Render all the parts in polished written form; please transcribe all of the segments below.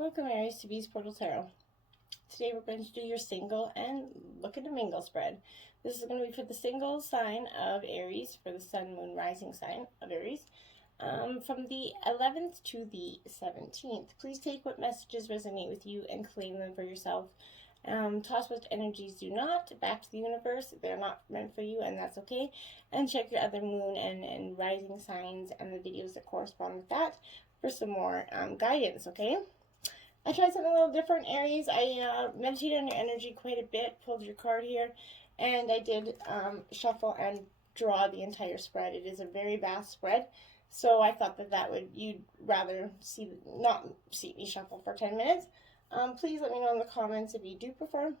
Welcome, Aries, to Beast Portal Tarot. Today we're going to do your single and look at a mingle spread. This is going to be for the single sign of Aries, for the Sun, Moon, Rising sign of Aries, from the 11th to the 17th. Please take what messages resonate with you and claim them for yourself. Toss what energies do not back to the universe. They're not meant for you, and that's okay. And check your other moon and rising signs and the videos that correspond with that for some more guidance, okay? I tried something a little different, Aries. I meditated on your energy quite a bit, pulled your card here, and I did shuffle and draw the entire spread. It is a very vast spread, so I thought that you'd rather not see me shuffle for 10 minutes. Please let me know in the comments if you do prefer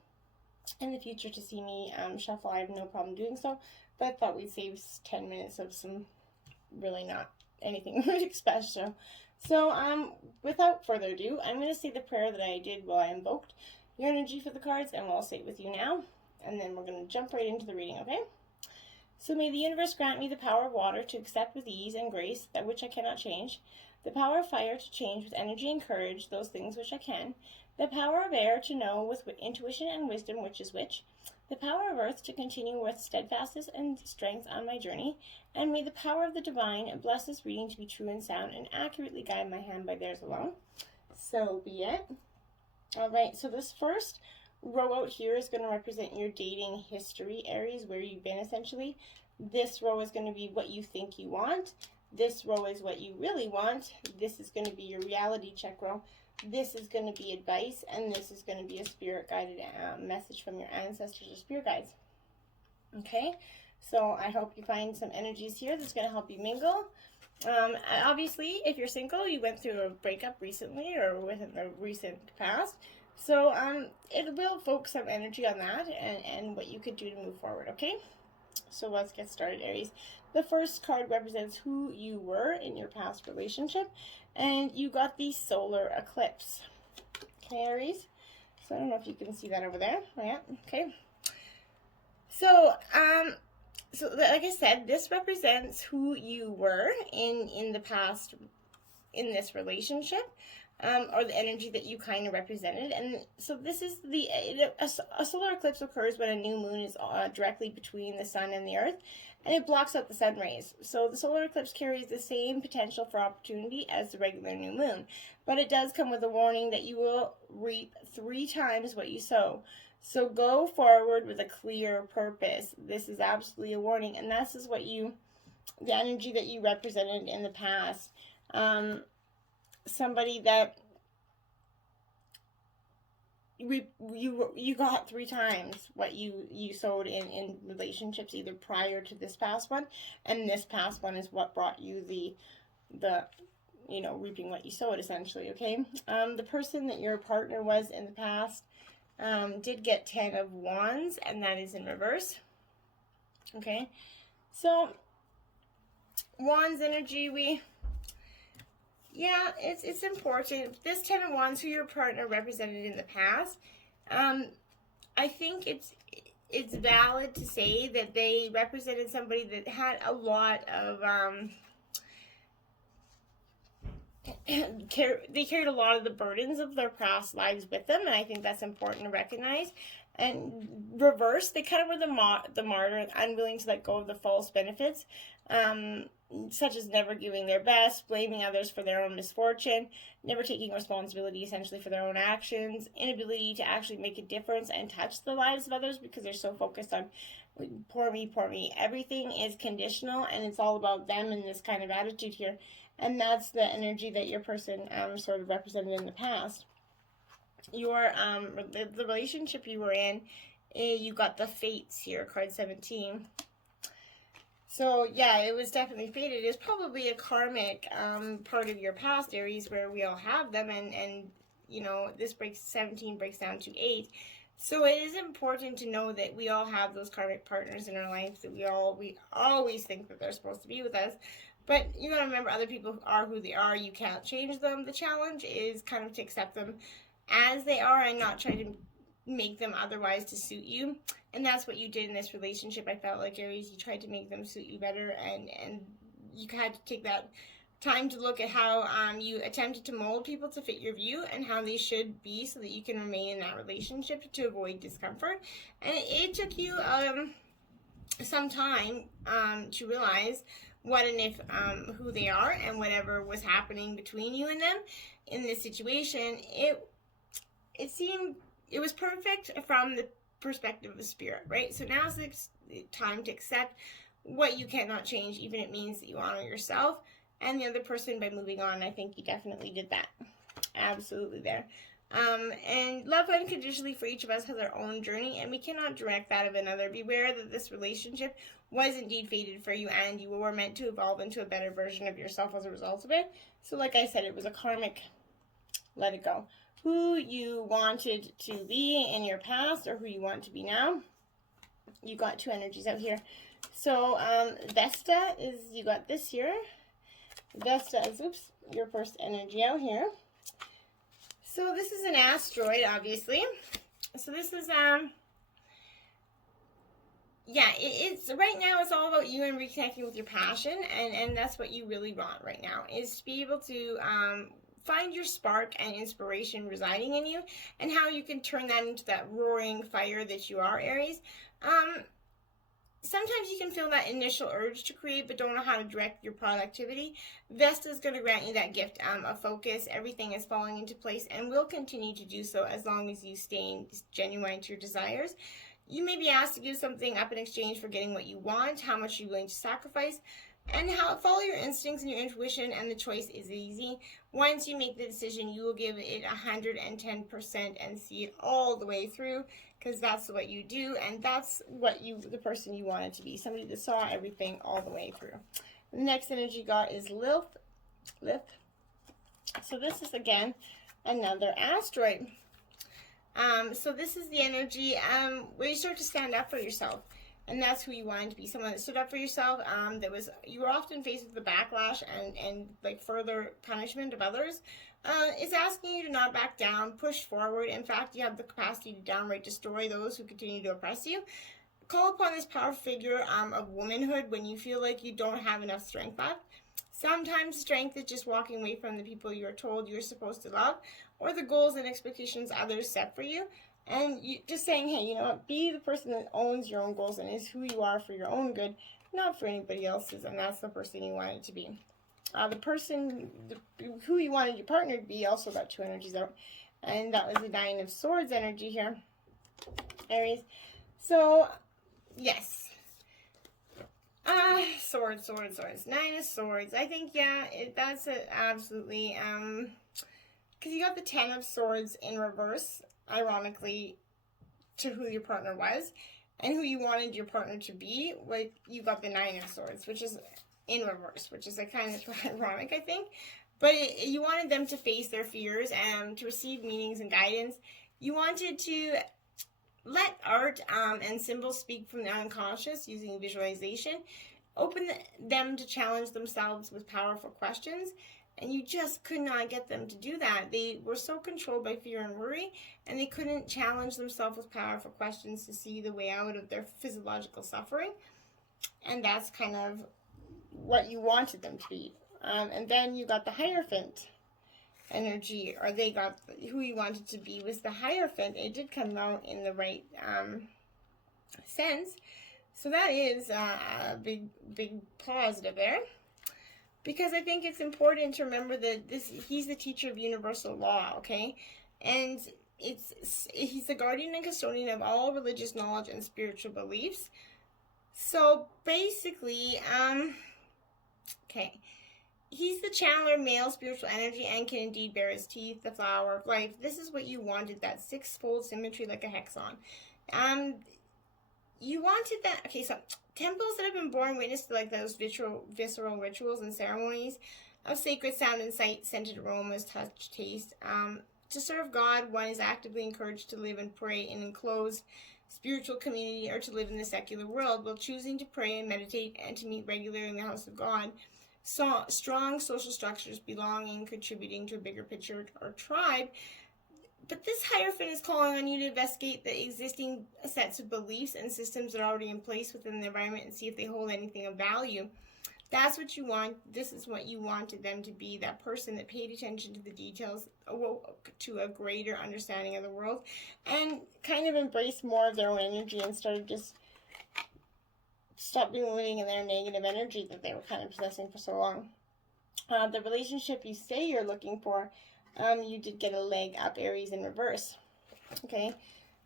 in the future to see me shuffle. I have no problem doing so, but I thought we'd save 10 minutes of some really not anything really special. So, without further ado, I'm going to say the prayer that I did while I invoked your energy for the cards, and we'll say it with you now, and then we're going to jump right into the reading, okay? So may the universe grant me the power of water to accept with ease and grace that which I cannot change, the power of fire to change with energy and courage those things which I can, the power of air to know with intuition and wisdom which is which, the power of earth to continue with steadfastness and strength on my journey, and may the power of the divine bless this reading to be true and sound and accurately guide my hand by theirs alone. So be it. All right, so this first row out here is going to represent your dating history, Aries, where you've been essentially. This row is going to be what you think you want. This row is what you really want. This is going to be your reality check row. This is going to be advice, and this is going to be a spirit-guided message from your ancestors or spirit guides. Okay, so I hope you find some energies here that's going to help you mingle. Obviously, if you're single, you went through a breakup recently or within the recent past. So it will focus some energy on that and what you could do to move forward, okay? So let's get started, Aries. The first card represents who you were in your past relationship, and you got the solar eclipse. Okay, Aries? So I don't know if you can see that over there. Yeah, okay. So, like I said, this represents who you were in the past in this relationship, or the energy that you kind of represented. And so this is a solar eclipse occurs when a new moon is directly between the sun and the earth, and it blocks out the sun rays. So the solar eclipse carries the same potential for opportunity as the regular new moon, but it does come with a warning that you will reap 3 times what you sow. So go forward with a clear purpose. This is absolutely a warning, and this is what the energy that you represented in the past. Somebody that you got 3 times what you sowed in relationships, either prior to this past one, and this past one is what brought you the reaping what you sowed, essentially. Okay, the person that your partner was in the past did get 10 of Wands, and that is in reverse. Okay, so Wands energy, it's important. This 10 of Wands, who your partner represented in the past, I think it's valid to say that they represented somebody that had a lot of they carried a lot of the burdens of their past lives with them, and I think that's important to recognize. And reverse, they kind of were the martyr, unwilling to let go of the false benefits, such as never giving their best, blaming others for their own misfortune, never taking responsibility essentially for their own actions, inability to actually make a difference and touch the lives of others because they're so focused on poor me, poor me. Everything is conditional, and it's all about them in this kind of attitude here. And that's the energy that your person sort of represented in the past. Your the relationship you were in, you got the fates here, card 17. So yeah, it was definitely fated. It's probably a karmic part of your past, Aries, where we all have them, and this 17 breaks down to 8. So it is important to know that we all have those karmic partners in our life, that we always think that they're supposed to be with us. But you gotta remember, other people are who they are. You can't change them. The challenge is kind of to accept them as they are and not try to make them otherwise to suit you. And that's what you did in this relationship. I felt like, Aries, you tried to make them suit you better, and you had to take that Time to look at how you attempted to mold people to fit your view and how they should be so that you can remain in that relationship to avoid discomfort. And it took you some time to realize what and if who they are, and whatever was happening between you and them in this situation, it seemed it was perfect from the perspective of spirit, right? So now is the time to accept what you cannot change, even if it means that you honor yourself and the other person by moving on. I think you definitely did that. Absolutely there. And love unconditionally for each of us has our own journey, and we cannot direct that of another. Beware that this relationship was indeed fated for you, and you were meant to evolve into a better version of yourself as a result of it. So like I said, it was a karmic let it go. Who you wanted to be in your past or who you want to be now. You got two energies out here. So Vesta is, you got this here. Vesta is, oops, your first energy out here. So this is an asteroid, obviously. So this is, yeah, it's right now it's all about you and reconnecting with your passion, and that's what you really want right now, is to be able to find your spark and inspiration residing in you, and how you can turn that into that roaring fire that you are, Aries. Sometimes you can feel that initial urge to create, but don't know how to direct your productivity. Vesta is going to grant you that gift of focus. Everything is falling into place and will continue to do so as long as you stay genuine to your desires. You may be asked to give something up in exchange for getting what you want. How much are you willing to sacrifice? And how follow your instincts and your intuition, and the choice is easy. Once you make the decision, you will give it 110% and see it all the way through, because that's what you do, and that's what you, the person you wanted to be, somebody that saw everything all the way through. The next energy you got is Lilith. So this is again another asteroid. So this is the energy where you start to stand up for yourself. And that's who you wanted to be, someone that stood up for yourself. You were often faced with the backlash and like further punishment of others. It's asking you to not back down, push forward. In fact, you have the capacity to downright destroy those who continue to oppress you. Call upon this powerful figure of womanhood when you feel like you don't have enough strength left. Sometimes strength is just walking away from the people you're told you're supposed to love, or the goals and expectations others set for you. And you just saying, hey, you know what, be the person that owns your own goals and is who you are for your own good, not for anybody else's, and that's the person you wanted to be. Who you wanted your partner to be also got two energies out, and that was the Nine of Swords energy here, Aries. So, yes. Swords. Nine of Swords. I think, yeah, that's absolutely, because you got the Ten of Swords in reverse, ironically, to who your partner was, and who you wanted your partner to be. Like, you got the Nine of Swords, which is in reverse, which is a kind of ironic, I think. But you wanted them to face their fears and to receive meanings and guidance. You wanted to let art and symbols speak from the unconscious using visualization. Open them to challenge themselves with powerful questions. And you just could not get them to do that. They were so controlled by fear and worry, and they couldn't challenge themselves with powerful questions to see the way out of their physiological suffering. And that's kind of what you wanted them to be. And then you got the Hierophant energy, or they got who you wanted to be was the Hierophant. It did come out in the right sense. So that is a big positive there. Because I think it's important to remember that he's the teacher of universal law, okay? And he's the guardian and custodian of all religious knowledge and spiritual beliefs. So basically, okay, he's the channeler of male spiritual energy and can indeed bear his teeth, the flower of life. This is what you wanted, that six-fold symmetry like a hexagon. You wanted that, okay, so temples that have been born witness to like those visceral rituals and ceremonies of sacred sound and sight, scented aromas, touch, taste. To serve God, one is actively encouraged to live and pray in an enclosed spiritual community, or to live in the secular world, while choosing to pray and meditate and to meet regularly in the house of God. So, strong social structures, belonging, contributing to a bigger picture or tribe. But this Hierophant is calling on you to investigate the existing sets of beliefs and systems that are already in place within the environment and see if they hold anything of value. That's what you want. This is what you wanted them to be, that person that paid attention to the details, awoke to a greater understanding of the world, and kind of embraced more of their own energy and started just stop being living in their negative energy that they were kind of possessing for so long. The relationship you say you're looking for, you did get a leg up, Aries, in reverse. Okay,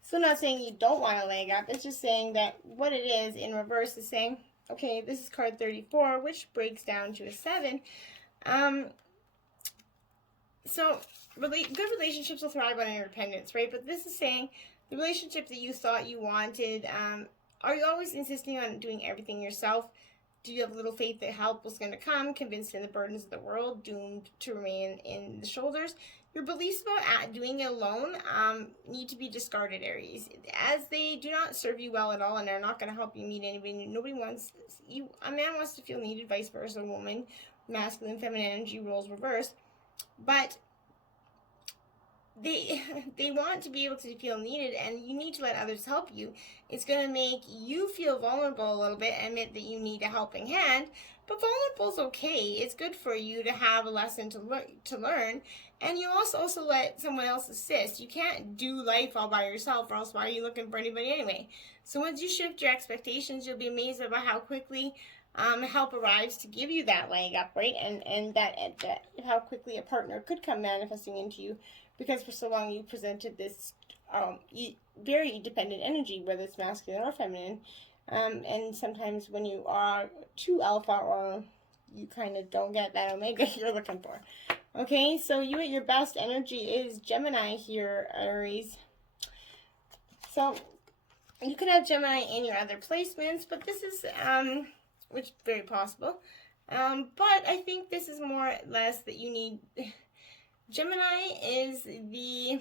so not saying you don't want a leg up, it's just saying that what it is in reverse is saying, okay, this is card 34, which breaks down to a 7. So good relationships will thrive on independence, right? But this is saying the relationship that you thought you wanted, are you always insisting on doing everything yourself? Do you have little faith that help was going to come, convinced in the burdens of the world, doomed to remain in the shoulders? Your beliefs about doing it alone need to be discarded, Aries, as they do not serve you well at all and are not going to help you meet anybody. Nobody wants you. A man wants to feel needed, vice versa. A woman, masculine, feminine energy roles reversed, but they want to be able to feel needed, and you need to let others help you. It's going to make you feel vulnerable a little bit, admit that you need a helping hand, but vulnerable is okay. It's good for you to have a lesson to learn, and you also let someone else assist. You can't do life all by yourself, or else why are you looking for anybody anyway? So once you shift your expectations, you'll be amazed about how quickly help arrives to give you that leg up, right? And that how quickly a partner could come manifesting into you, because for so long you presented this very dependent energy, whether it's masculine or feminine. And sometimes when you are too alpha, or you kind of don't get that omega you're looking for. Okay, so you at your best energy is Gemini here, Aries. So you could have Gemini in your other placements, but this is, which is very possible. But I think this is more or less that you need... Gemini is the...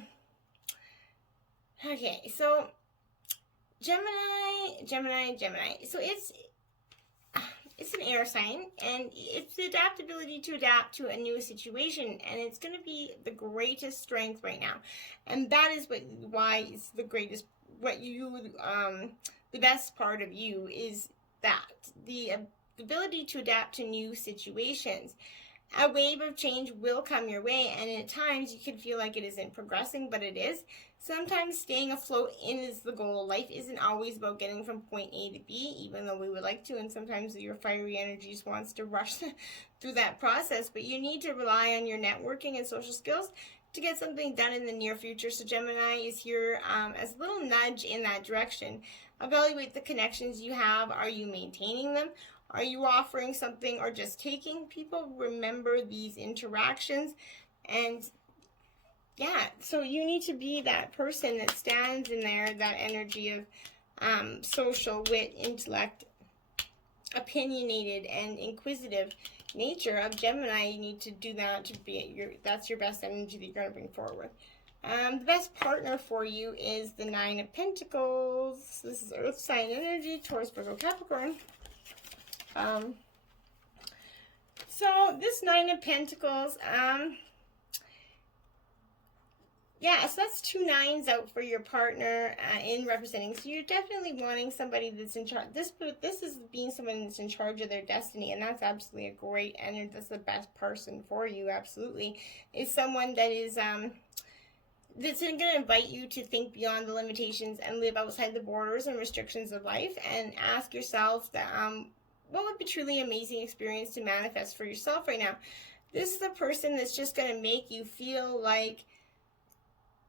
Okay, so Gemini. So it's an air sign, and it's the adaptability to adapt to a new situation, and it's going to be the greatest strength right now. And that is why it's the greatest, the best part of you is that, the ability to adapt to new situations. A wave of change will come your way, and at times you can feel like it isn't progressing, but it is. Sometimes staying afloat is the goal. Life isn't always about getting from point A to B, even though we would like to, and sometimes your fiery energies wants to rush through that process, but you need to rely on your networking and social skills to get something done in the near future. So Gemini is here as a little nudge in that direction. Evaluate the connections you have. Are you maintaining them? Are you offering something or just taking? People remember these interactions. And yeah, so you need to be that person that stands in there, that energy of social wit, intellect, opinionated, and inquisitive nature of Gemini. You need to do that to be that's your best energy that you're going to bring forward. The best partner for you is the Nine of Pentacles. This is Earth sign energy, Taurus, Virgo, Capricorn. So this Nine of Pentacles, yeah, so that's 2 9s out for your partner in representing. So you're definitely wanting somebody that's in charge. This is being someone that's in charge of their destiny, and that's absolutely a great, and that's the best person for you, absolutely. Is someone that is, that's going to invite you to think beyond the limitations and live outside the borders and restrictions of life, and ask yourself that, what would be truly amazing experience to manifest for yourself right now? This is a person that's just going to make you feel like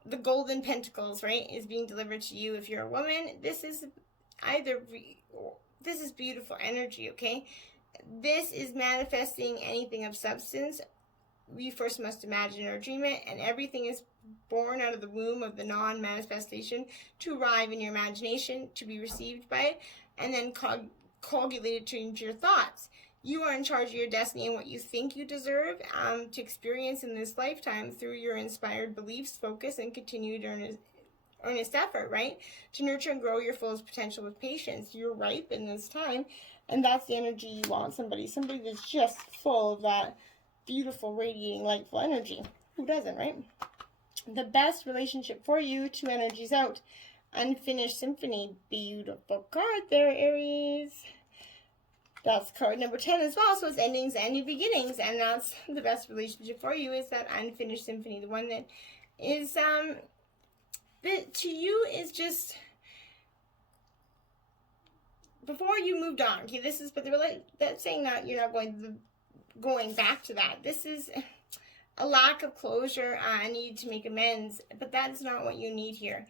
the golden pentacles, right, is being delivered to you. If you're a woman, this is beautiful energy, okay? This is manifesting anything of substance. We first must imagine or dream it, and everything is born out of the womb of the non-manifestation to arrive in your imagination, to be received by it, and then coagulated to into your thoughts. You are in charge of your destiny and what you think you deserve to experience in this lifetime through your inspired beliefs, focus, and continued earnest effort, right? To nurture and grow your fullest potential with patience. You're ripe in this time, and that's the energy you want. Somebody that's just full of that beautiful, radiating, lightful energy. Who doesn't, right? The best relationship for you, 2 energies out. Unfinished Symphony. Beautiful card there, Aries. That's card number 10 as well. So it's endings and new beginnings. And that's the best relationship for you, is that unfinished symphony. The one that is, that to you is just, before you moved on. Okay, this is, but that's saying that you're not going back to that. This is a lack of closure. I need to make amends, but that is not what you need here.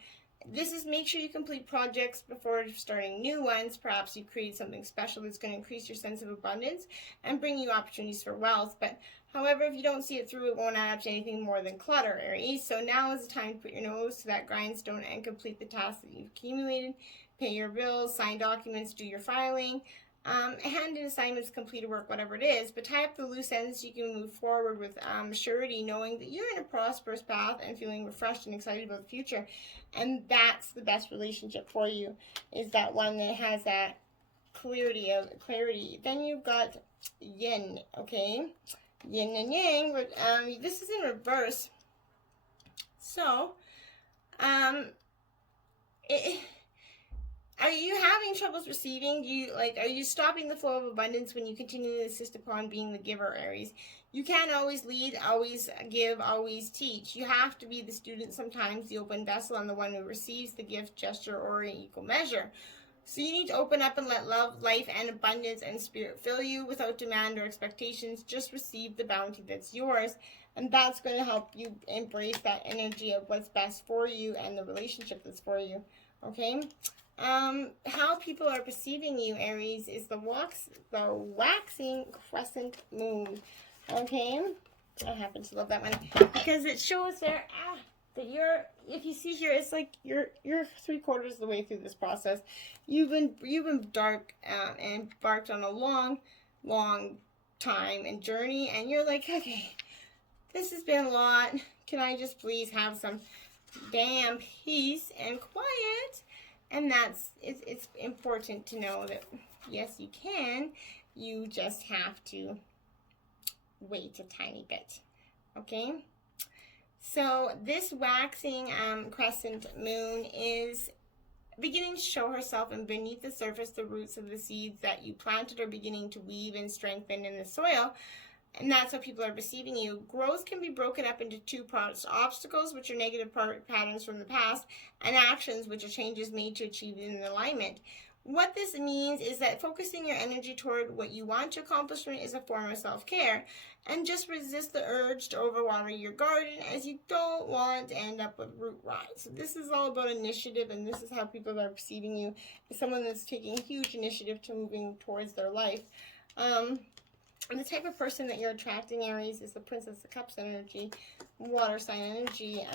This is, make sure you complete projects before starting new ones. Perhaps you create something special that's going to increase your sense of abundance and bring you opportunities for wealth. But however, if you don't see it through, it won't add up to anything more than clutter, Aries. So now is the time to put your nose to that grindstone and complete the tasks that you've accumulated. Pay your bills, sign documents, do your filing, hand in assignments, complete work, whatever it is, but tie up the loose ends so you can move forward with surety, knowing that you're in a prosperous path and feeling refreshed and excited about the future. And that's the best relationship for you, is that one that has that clarity. Then you've got yin, okay? Yin and yang, but this is in reverse. So, are you having troubles receiving? Are you stopping the flow of abundance when you continually insist upon being the giver, Aries? You can't always lead, always give, always teach. You have to be the student sometimes, the open vessel, and the one who receives the gift, gesture, or in equal measure. So you need to open up and let love, life, and abundance and spirit fill you without demand or expectations. Just receive the bounty that's yours. And that's going to help you embrace that energy of what's best for you and the relationship that's for you. Okay? How people are perceiving you, Aries, is the waxing crescent moon. Okay? I happen to love that one because it shows there that if you see here, it's like you're 3/4 of the way through this process. You've been dark and embarked on a long time and journey, and you're like, okay, this has been a lot. Can I just please have some damn peace and quiet? And it's important to know that, yes, you can. You just have to wait a tiny bit. Okay? So this waxing crescent moon is beginning to show herself, and beneath the surface, the roots of the seeds that you planted are beginning to weave and strengthen in the soil. And that's how people are perceiving you. Growth can be broken up into two parts: obstacles, which are negative patterns from the past, and actions, which are changes made to achieve in alignment. What this means is that focusing your energy toward what you want to accomplish is a form of self-care. And just resist the urge to overwater your garden, as you don't want to end up with root rot. So this is all about initiative, and this is how people are perceiving you, as someone that's taking huge initiative to moving towards their life. And the type of person that you're attracting, Aries, is the Princess of Cups energy, water sign energy,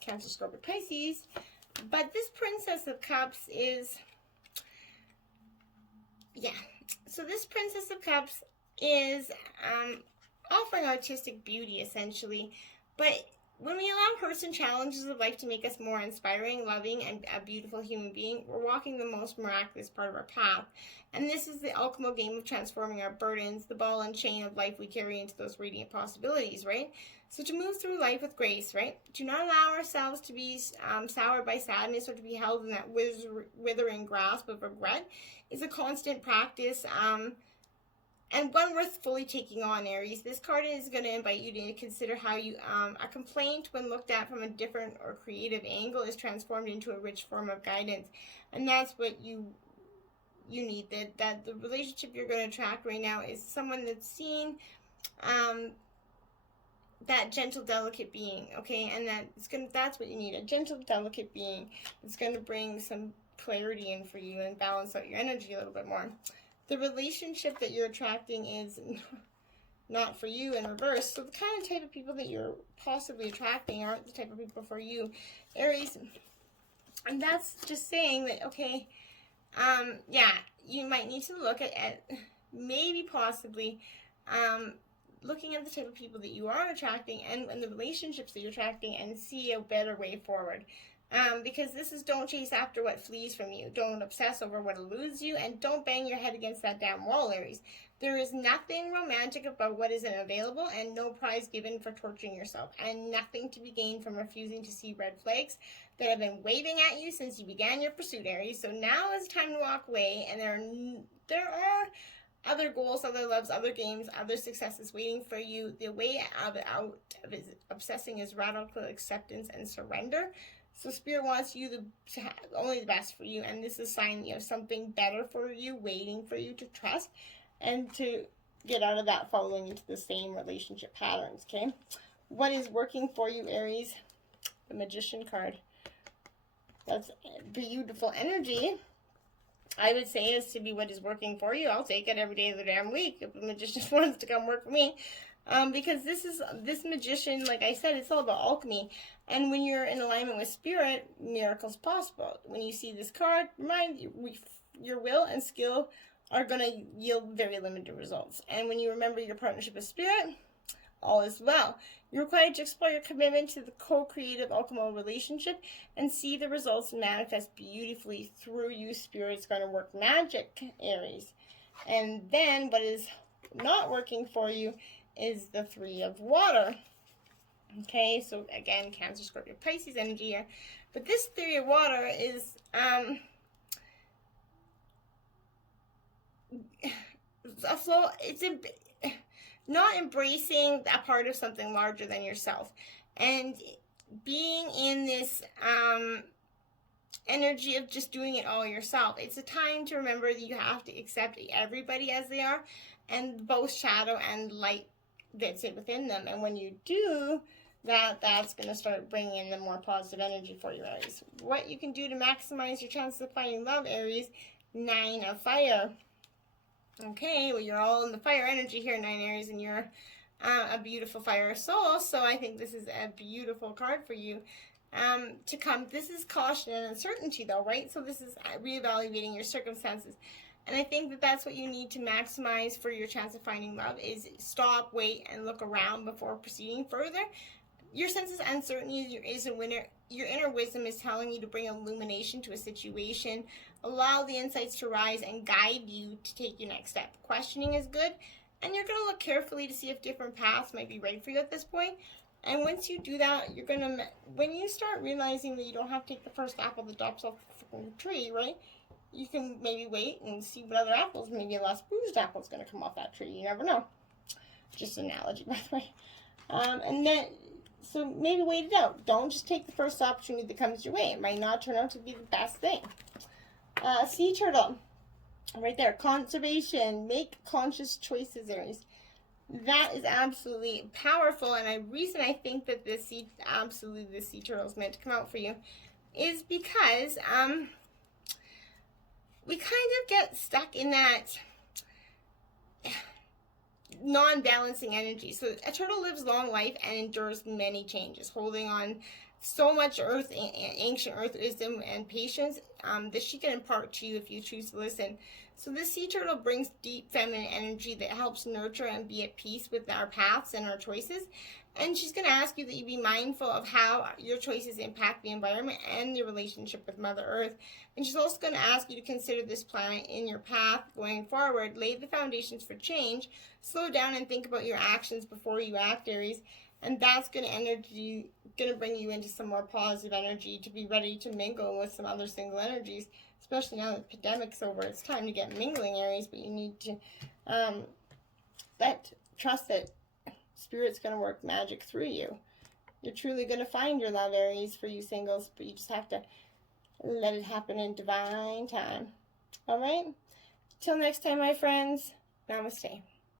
Cancer, Scorpio, Pisces. But this Princess of Cups is, so this Princess of Cups is offering artistic beauty, essentially. But when we allow hurts and challenges of life to make us more inspiring, loving, and a beautiful human being, we're walking the most miraculous part of our path. And this is the ultimate game of transforming our burdens, the ball and chain of life we carry into those radiant possibilities, right? So to move through life with grace, right? Do not allow ourselves to be soured by sadness or to be held in that withering grasp of regret. Is a constant practice, and one worth fully taking on, Aries. This card is going to invite you to consider how you a complaint, when looked at from a different or creative angle, is transformed into a rich form of guidance. And that's what you need. That the relationship you're going to attract right now is someone that's seen that gentle, delicate being, okay? And that's what you need, a gentle, delicate being that's going to bring some clarity in for you and balance out your energy a little bit more. The relationship that you're attracting is not for you, in reverse. So the kind of type of people that you're possibly attracting aren't the type of people for you, Aries. And that's just saying that, okay, you might need to look at maybe possibly looking at the type of people that you are attracting and the relationships that you're attracting, and see a better way forward. Because this is, don't chase after what flees from you. Don't obsess over what eludes you, and don't bang your head against that damn wall, Aries. There is nothing romantic about what isn't available, and no prize given for torturing yourself, and nothing to be gained from refusing to see red flags that have been waving at you since you began your pursuit, Aries. So now is time to walk away, and there are other goals, other loves, other games, other successes waiting for you. The way out of obsessing is radical acceptance and surrender. So Spirit wants you to have only the best for you, and this is a sign you have something better for you waiting for you to trust and to get out of that following into the same relationship patterns, okay? What is working for you, Aries? The Magician card. That's beautiful energy. I would say is to be what is working for you. I'll take it every day of the damn week if the Magician wants to come work for me. Because this Magician, like I said, it's all about alchemy. And when you're in alignment with Spirit, miracles possible. When you see this card, remind you, your will and skill are going to yield very limited results. And when you remember your partnership with Spirit, all is well. You're required to explore your commitment to the co-creative alchemical relationship and see the results manifest beautifully through you. Spirit's going to work magic, Aries. And then what is not working for you is the Three of Water. Okay, so again, Cancer, Scorpio, Pisces energy here. But this Three of Water is a flow. It's not embracing a part of something larger than yourself, and being in this energy of just doing it all yourself. It's a time to remember that you have to accept everybody as they are, and both shadow and light that sit within them. And when you do that, that's going to start bringing in the more positive energy for you, Aries. What you can do to maximize your chances of finding love, Aries? 9 of Fire. Okay, well, you're all in the fire energy here, 9 Aries, and you're a beautiful fire soul, so I think this is a beautiful card for you to come. This is caution and uncertainty, though, right? So this is reevaluating your circumstances. And I think that that's what you need to maximize for your chance of finding love, is stop, wait, and look around before proceeding further. Your sense of uncertainty is a winner. Your inner wisdom is telling you to bring illumination to a situation. Allow the insights to rise and guide you to take your next step. Questioning is good, and you're going to look carefully to see if different paths might be right for you at this point. And once you do that, you're going to, when you start realizing that you don't have to take the first apple that drops off the tree, right? You can maybe wait and see what other apples, maybe a less bruised apple is going to come off that tree. You never know. Just an analogy, by the way. And then, so maybe wait it out. Don't just take the first opportunity that comes your way. It might not turn out to be the best thing. Sea turtle, right there. Conservation. Make conscious choices, Aries. That is absolutely powerful. And the reason I think that this sea turtle is meant to come out for you is because we kind of get stuck in that non-balancing energy. So a turtle lives long life and endures many changes, holding on so much ancient earth wisdom and patience that she can impart to you if you choose to listen. So this sea turtle brings deep feminine energy that helps nurture and be at peace with our paths and our choices. And she's going to ask you that you be mindful of how your choices impact the environment and your relationship with Mother Earth. And she's also going to ask you to consider this planet in your path going forward. Lay the foundations for change. Slow down and think about your actions before you act, Aries. And that's going to bring you into some more positive energy to be ready to mingle with some other single energies. Especially now that the pandemic's over, it's time to get mingling, Aries. But you need to trust that Spirit's going to work magic through you. You're truly going to find your love, Aries, for you singles, but you just have to let it happen in divine time. All right? Till next time, my friends. Namaste.